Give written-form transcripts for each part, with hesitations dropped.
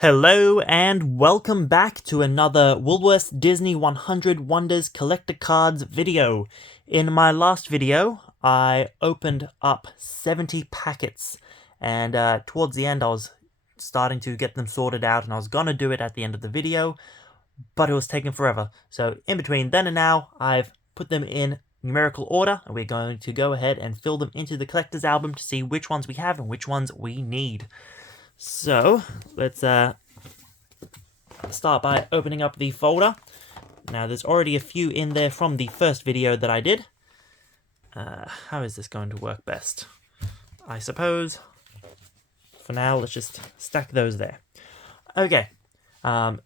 Hello and welcome back to another Woolworths Disney 100 Wonders Collector Cards video. In my last video, I opened up 70 packets and towards the end I was starting to get them sorted out and I was gonna do it at the end of the video, but it was taking forever. So in between then and now, I've put them in numerical order and we're going to go ahead and fill them into the collector's album to see which ones we have and which ones we need. So, let's start by opening up the folder. Now, there's already a few in there from the first video that I did. How is this going to work best? I suppose, for now, let's just stack those there. Okay, so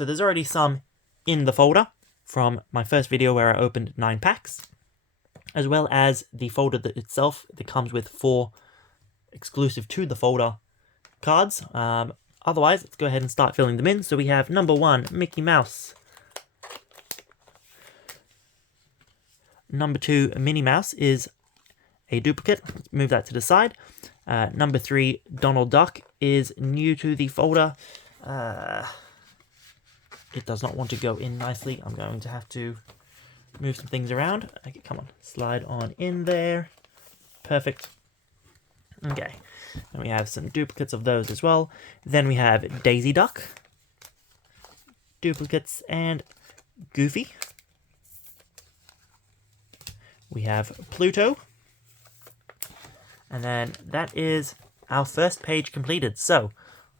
there's already some in the folder from my first video where I opened 9 packs, as well as the folder itself that comes with 4 exclusive to the folder cards. Otherwise, let's go ahead and start filling them in. So we have number 1, Mickey Mouse. Number 2, Minnie Mouse is a duplicate. Let's move that to the side. Number 3, Donald Duck is new to the folder. It does not want to go in nicely. I'm going to have to move some things around. Okay, come on. Slide on in there. Perfect. Okay. And we have some duplicates of those as well. Then we have Daisy Duck, duplicates, and Goofy. We have Pluto. And then that is our first page completed. So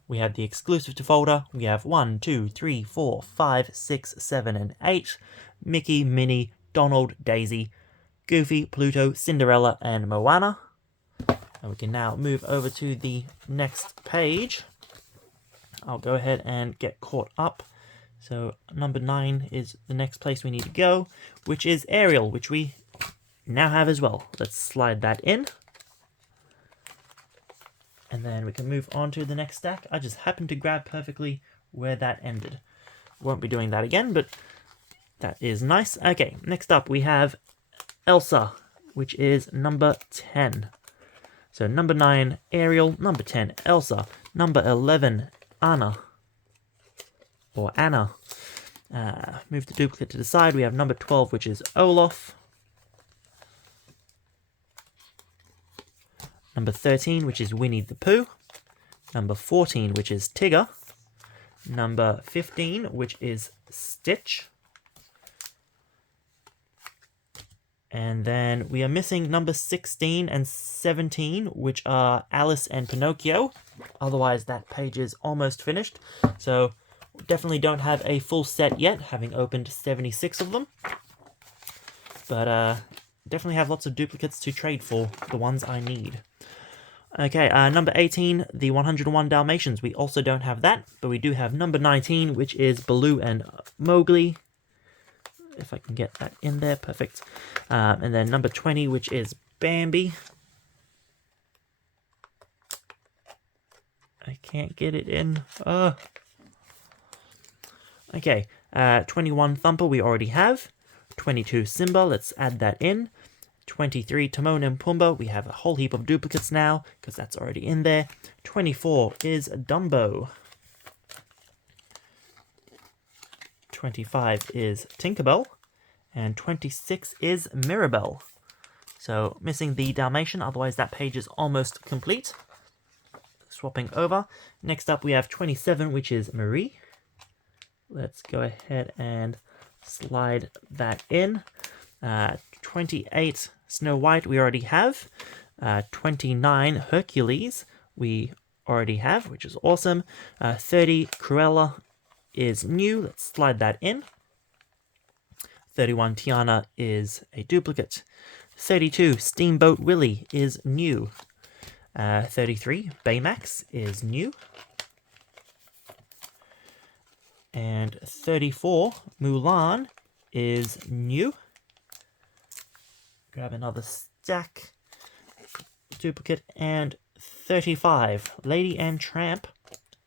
we have the exclusive to folder. We have 1, 2, 3, 4, 5, 6, 7, and 8. Mickey, Minnie, Donald, Daisy, Goofy, Pluto, Cinderella, and Moana. And we can now move over to the next page. I'll go ahead and get caught up. So number 9 is the next place we need to go, which is Ariel, which we now have as well. Let's slide that in. And then we can move on to the next stack. I just happened to grab perfectly where that ended. Won't be doing that again, but that is nice. Okay, next up we have Elsa, which is number 10. So number 9, Ariel. Number 10, Elsa. Number 11, Anna. Or Anna. Move the duplicate to the side. We have number 12, which is Olaf. Number 13, which is Winnie the Pooh. Number 14, which is Tigger. Number 15, which is Stitch. And then we are missing number 16 and 17, which are Alice and Pinocchio. Otherwise, that page is almost finished. So, definitely don't have a full set yet, having opened 76 of them. But, definitely have lots of duplicates to trade for the ones I need. Okay, number 18, the 101 Dalmatians. We also don't have that, but we do have number 19, which is Baloo and Mowgli. If I can get that in there, perfect. And then number 20, which is Bambi. I can't get it in. Okay, 21 Thumper we already have. 22 Simba, let's add that in. 23 Timon and Pumbaa, we have a whole heap of duplicates now, because that's already in there. 24 is Dumbo. 25 is Tinkerbell, and 26 is Mirabelle. So, missing the Dalmatian, otherwise that page is almost complete. Swapping over. Next up we have 27, which is Marie. Let's go ahead and slide that in. 28 Snow White we already have. 29 Hercules we already have, which is awesome. 30 Cruella is new. Let's slide that in. 31 Tiana is a duplicate. 32 Steamboat Willie is new. 33 Baymax is new. And 34 Mulan is new. Grab another stack. Duplicate. And 35 Lady and Tramp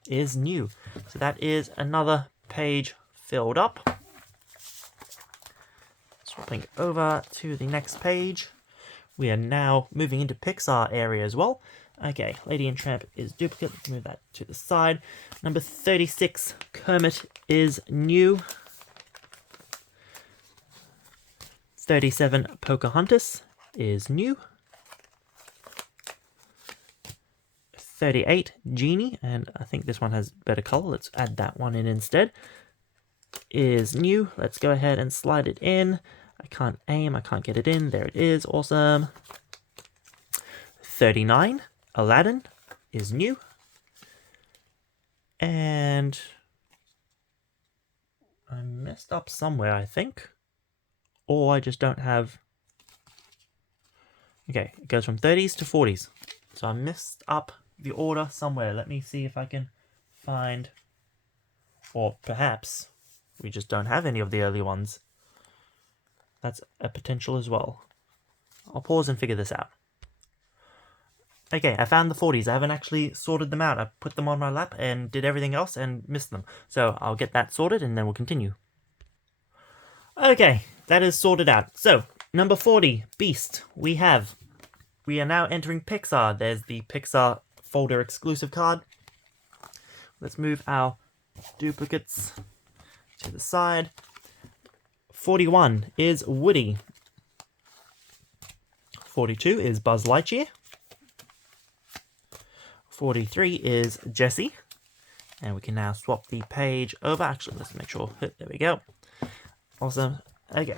is new. So that is another page filled up. Swapping over to the next page. We are now moving into Pixar area as well. Okay, Lady and Tramp is duplicate. Let's move that to the side. Number 36, Kermit is new. 37, Pocahontas is new. 38, Genie, and I think this one has better color. Let's add that one in instead. Is new. Let's go ahead and slide it in. I can't aim. I can't get it in. There it is. Awesome. 39, Aladdin is new. And I messed up somewhere, I think. Or I just don't have... Okay, it goes from 30s to 40s. So I messed up the order somewhere. Let me see if I can find... Or perhaps we just don't have any of the early ones. That's a potential as well. I'll pause and figure this out. Okay, I found the 40s. I haven't actually sorted them out. I put them on my lap and did everything else and missed them. So I'll get that sorted and then we'll continue. Okay, that is sorted out. So, number 40, Beast. We are now entering Pixar. There's the Pixar folder exclusive card. Let's move our duplicates to the side. 41 is Woody. 42 is Buzz Lightyear. 43 is Jessie. And we can now swap the page over. Actually, let's make sure. There we go. Awesome. Okay.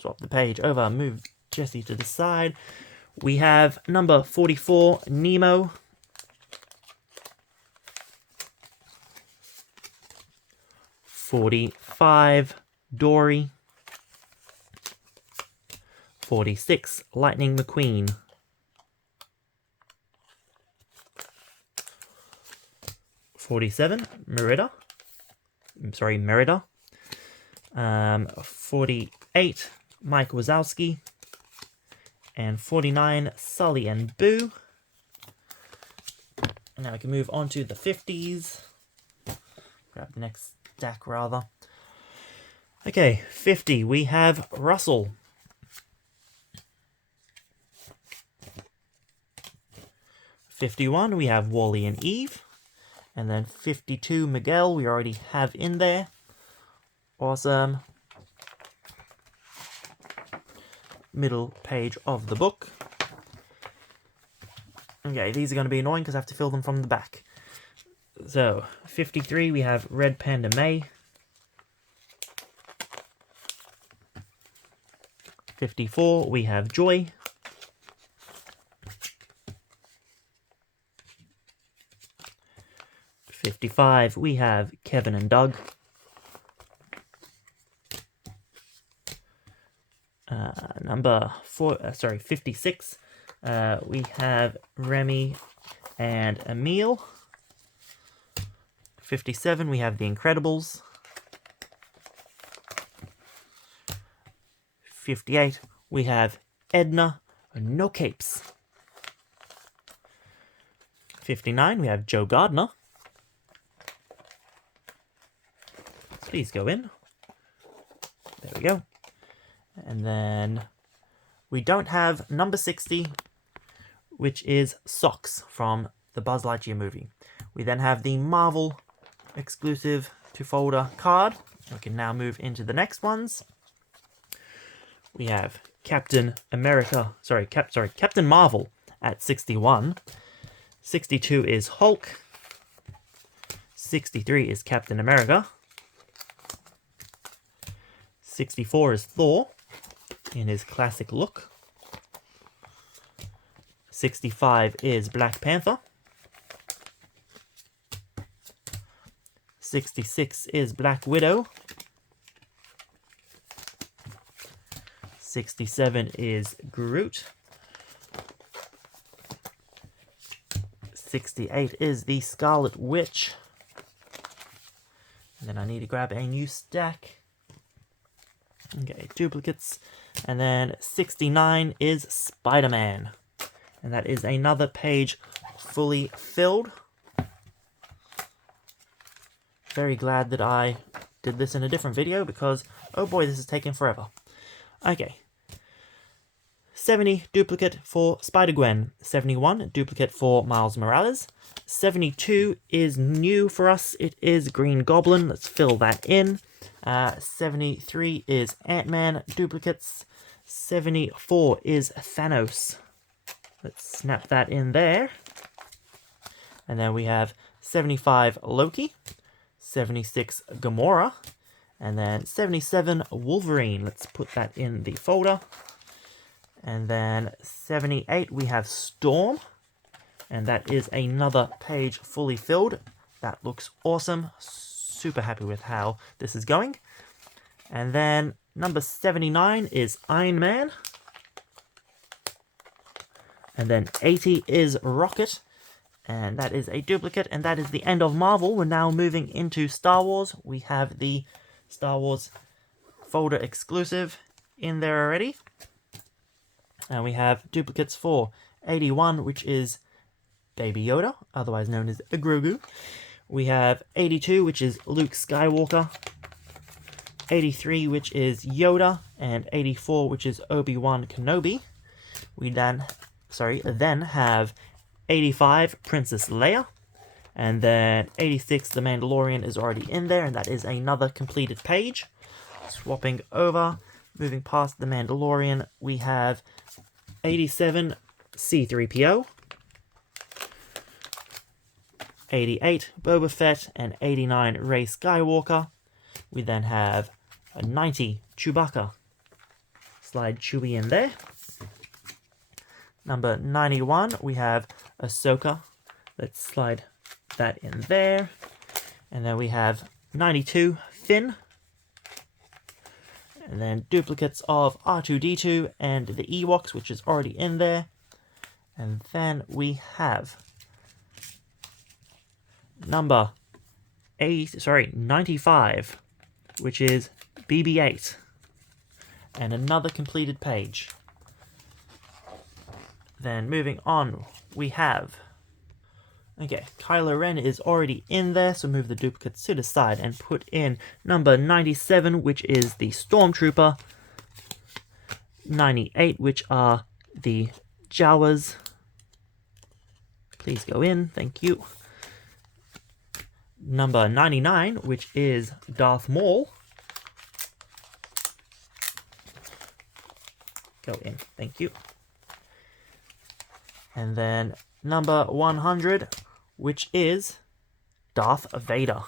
Swap the page over. Move Jessie to the side. We have number 44, Nemo. 45, Dory. 46, Lightning McQueen. 47, Merida. 48, Mike Wazowski. And 49, Sully and Boo. And now we can move on to the 50s. Grab the next stack, rather. Okay, 50, we have Russell. 51, we have Wally and Eve. And then 52, Miguel, we already have in there. Awesome. Middle page of the book. Okay, these are going to be annoying because I have to fill them from the back. So, 53, we have Red Panda May. 54, we have Joy. 55, we have Kevin and Doug. Number 56, we have Remy and Emile. 57, we have The Incredibles. 58, we have Edna, No Capes. 59, we have Joe Gardner. Please go in. There we go. And then we don't have number 60, which is Socks from the Buzz Lightyear movie. We then have the Marvel exclusive to folder card. We can now move into the next ones. We have Captain Marvel at 61. 62 is Hulk. 63 is Captain America. 64 is Thor in his classic look. 65 is Black Panther. 66 is Black Widow. 67 is Groot. 68 is the Scarlet Witch. And then I need to grab a new stack. Okay, duplicates. And then 69 is Spider-Man. And that is another page fully filled. Very glad that I did this in a different video because, oh boy, this is taking forever. Okay. 70 duplicate for Spider-Gwen, 71 duplicate for Miles Morales, 72 is new for us, it is Green Goblin, let's fill that in, 73 is Ant-Man duplicates, 74 is Thanos, let's snap that in there, and then we have 75 Loki, 76 Gamora, and then 77 Wolverine, let's put that in the folder. And then 78 we have Storm, and that is another page fully filled. That looks awesome, super happy with how this is going. And then number 79 is Iron Man, and then 80 is Rocket, and that is a duplicate, and that is the end of Marvel. We're now moving into Star Wars. We have the Star Wars folder exclusive in there already. And we have duplicates for 81, which is Baby Yoda, otherwise known as Grogu. We have 82, which is Luke Skywalker. 83, which is Yoda. And 84, which is Obi-Wan Kenobi. We then have 85, Princess Leia. And then 86, The Mandalorian is already in there, and that is another completed page. Swapping over, moving past The Mandalorian, we have 87 C-3PO, 88 Boba Fett, and 89 Rey Skywalker. We then have a 90 Chewbacca. Slide Chewie in there. Number 91, we have Ahsoka. Let's slide that in there. And then we have 92 Finn. And then duplicates of R2-D2 and the Ewoks, which is already in there. And then we have number 95, which is BB-8. And another completed page. Then moving on, we have... Okay, Kylo Ren is already in there, so move the duplicates to the side and put in number 97, which is the Stormtrooper, 98, which are the Jawas. Please go in, thank you. Number 99, which is Darth Maul. Go in, thank you. And then number 100, which is Darth Vader.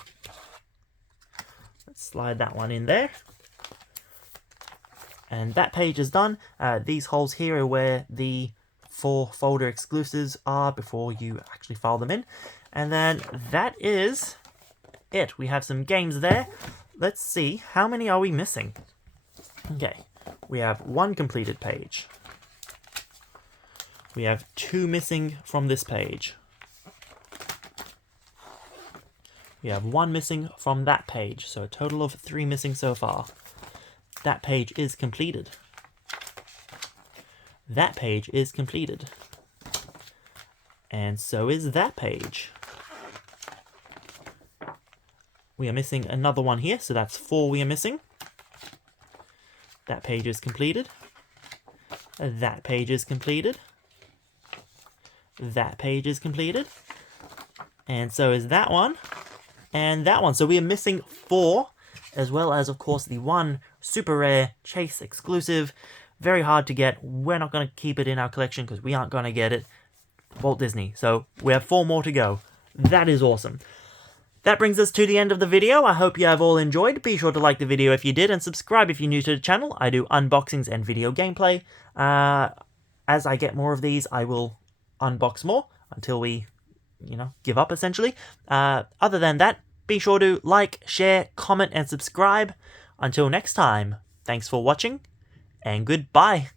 Let's slide that one in there. And that page is done. These holes here are where the 4 folder exclusives are before you actually file them in. And then that is it. We have some games there. Let's see, how many are we missing? Okay, we have 1 completed page. We have 2 missing from this page. We have 1 missing from that page, so a total of 3 missing so far. That page is completed. That page is completed. And so is that page. We are missing another one here, so that's 4 we are missing. That page is completed. That page is completed. That page is completed. And so is that one. And that one. So we are missing 4, as well as, of course, the 1 super rare Chase exclusive. Very hard to get. We're not going to keep it in our collection because we aren't going to get it. Walt Disney. So we have 4 more to go. That is awesome. That brings us to the end of the video. I hope you have all enjoyed. Be sure to like the video if you did, and subscribe if you're new to the channel. I do unboxings and video gameplay. As I get more of these, I will unbox more until we, give up, essentially. Other than that, be sure to like, share, comment, and subscribe. Until next time, thanks for watching, and goodbye.